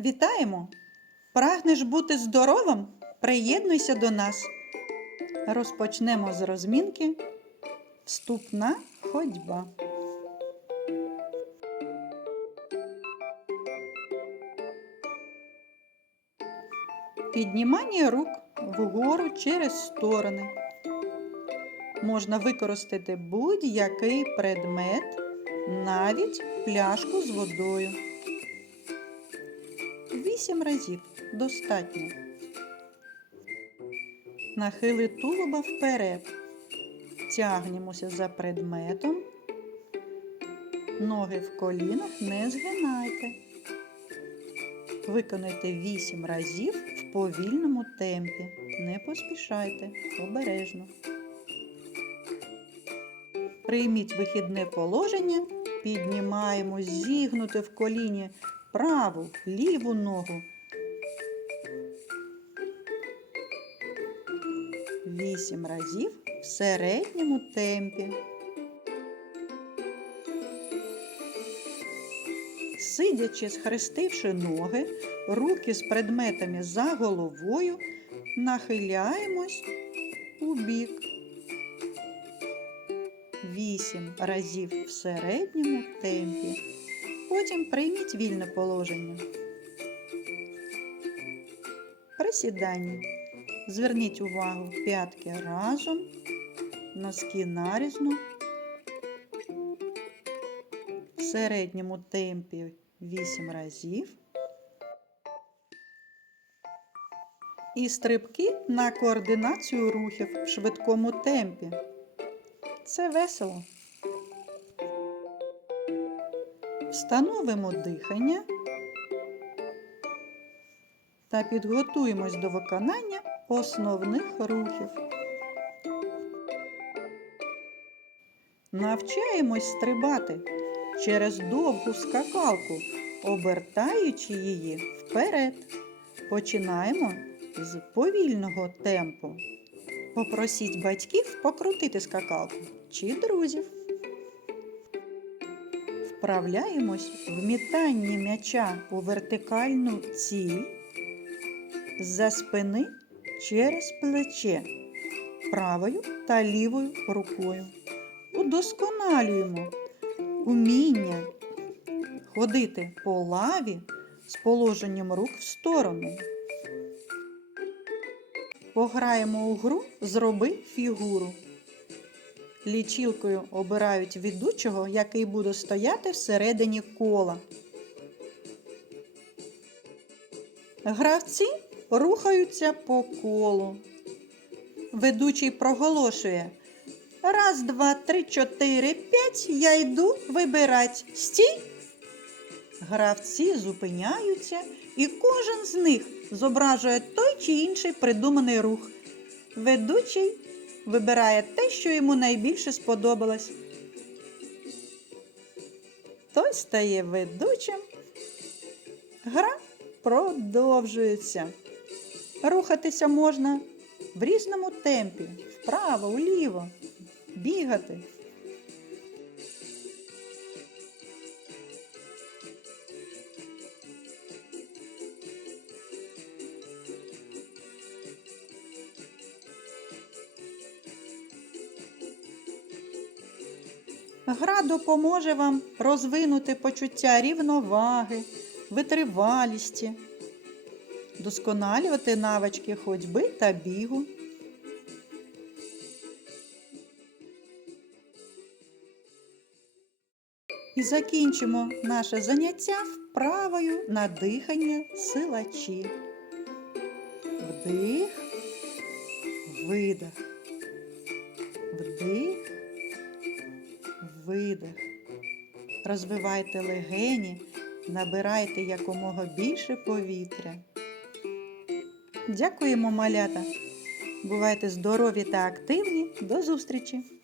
Вітаємо! Прагнеш бути здоровим? Приєднуйся до нас. Розпочнемо з розмінки. Вступна ходьба. Піднімання рук вгору через сторони. Можна використати будь-який предмет, навіть пляшку з водою. Вісім разів достатньо. Нахили тулуба вперед. Тягнемося за предметом. Ноги в колінах не згинайте. Виконайте 8 разів в повільному темпі. Не поспішайте, обережно. Прийміть вихідне положення, піднімаємо зігнути в коліні праву, ліву ногу. Вісім разів в середньому темпі. Сидячи, схрестивши ноги, руки з предметами за головою, нахиляємось у бік. Вісім разів в середньому темпі. Потім прийміть вільне положення. Присідання. Зверніть увагу п'ятки разом, носки нарізно. В середньому темпі 8 разів. І стрибки на координацію рухів в швидкому темпі. Це весело. Встановимо дихання та підготуємось до виконання основних рухів. Навчаємось стрибати через довгу скакалку, обертаючи її вперед. Починаємо з повільного темпу. Попросіть батьків покрутити скакалку чи друзів. Вправляємось в мітанні м'яча у вертикальну ціль за спини через плече правою та лівою рукою. Удосконалюємо уміння ходити по лаві з положенням рук в сторону. Пограємо у гру Зроби фігуру. Лічілкою обирають ведучого, який буде стояти всередині кола. Гравці рухаються по колу. Ведучий проголошує. Раз, два, три, чотири, п'ять. Я йду вибирать. Стій. Гравці зупиняються, і кожен з них зображує той чи інший придуманий рух. Ведучий вибирає те, що йому найбільше сподобалось. Той стає ведучим. Гра продовжується. Рухатися можна в різному темпі, вправо, вліво, бігати. Гра допоможе вам розвинути почуття рівноваги, витривалісті, досконалювати навички ходьби та бігу. І закінчимо наше заняття вправою на дихання силачі. Вдих, видих. Вдих, видих. Розвивайте легені, набирайте якомога більше повітря. Дякуємо, малята! Бувайте здорові та активні. До зустрічі!